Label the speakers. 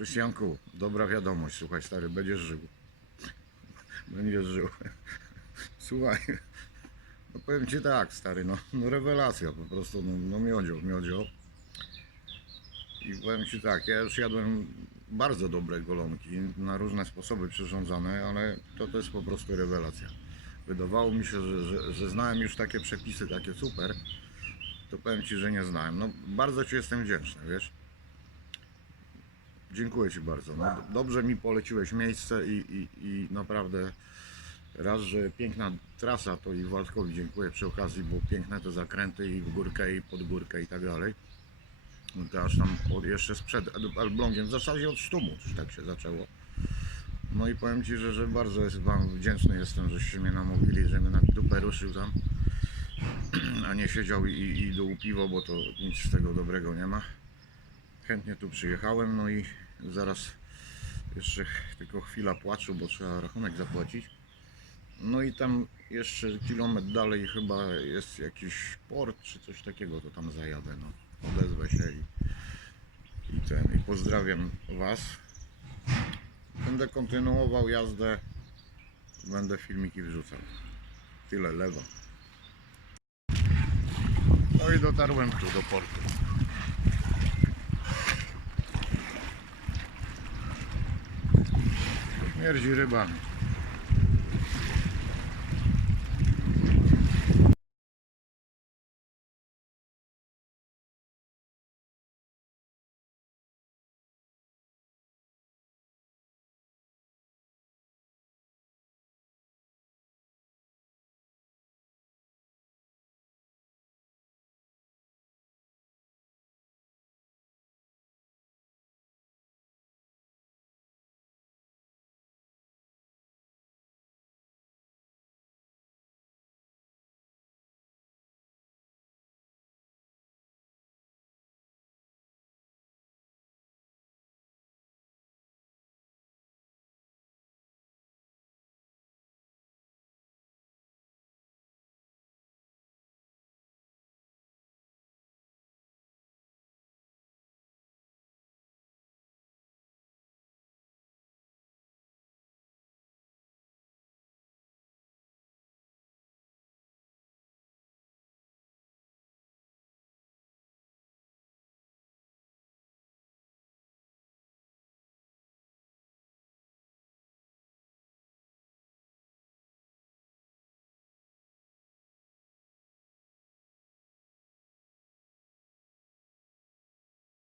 Speaker 1: Krystianku, dobra wiadomość, słuchaj stary, będziesz żył. Będziesz żył. Słuchaj, no powiem ci tak, stary, no, no rewelacja po prostu, no, no miodzio, miodzio. I powiem ci tak, ja już jadłem bardzo dobre golonki, na różne sposoby przyrządzane, ale to, to jest po prostu rewelacja. Wydawało mi się, że, że, że znałem już takie przepisy, takie super, to powiem ci, że nie znałem. No bardzo ci jestem wdzięczny, wiesz. Dziękuję Ci bardzo. No, do- dobrze mi poleciłeś miejsce i, i, i naprawdę raz, że piękna trasa, to i Waldkowi dziękuję przy okazji, bo piękne te zakręty i w górkę i pod górkę i tak dalej. No to aż tam jeszcze sprzed El- Elblągiem, w zasadzie od sztumu już tak się zaczęło. No i powiem Ci, że, że bardzo jest Wam wdzięczny jestem, żeście mnie namówili, żebym na dupę ruszył tam, a nie siedział i, i duł piwo, bo to nic z tego dobrego nie ma chętnie tu przyjechałem, no i zaraz jeszcze tylko chwila płaczu, bo trzeba rachunek zapłacić. No i tam jeszcze kilometr dalej chyba jest jakiś port czy coś takiego, to tam zajadę, no. Odezwę się i, i ten, i pozdrawiam Was. Będę kontynuował jazdę, będę filmiki wrzucał. Tyle lewa. No i dotarłem tu do portu. Mercure bakın.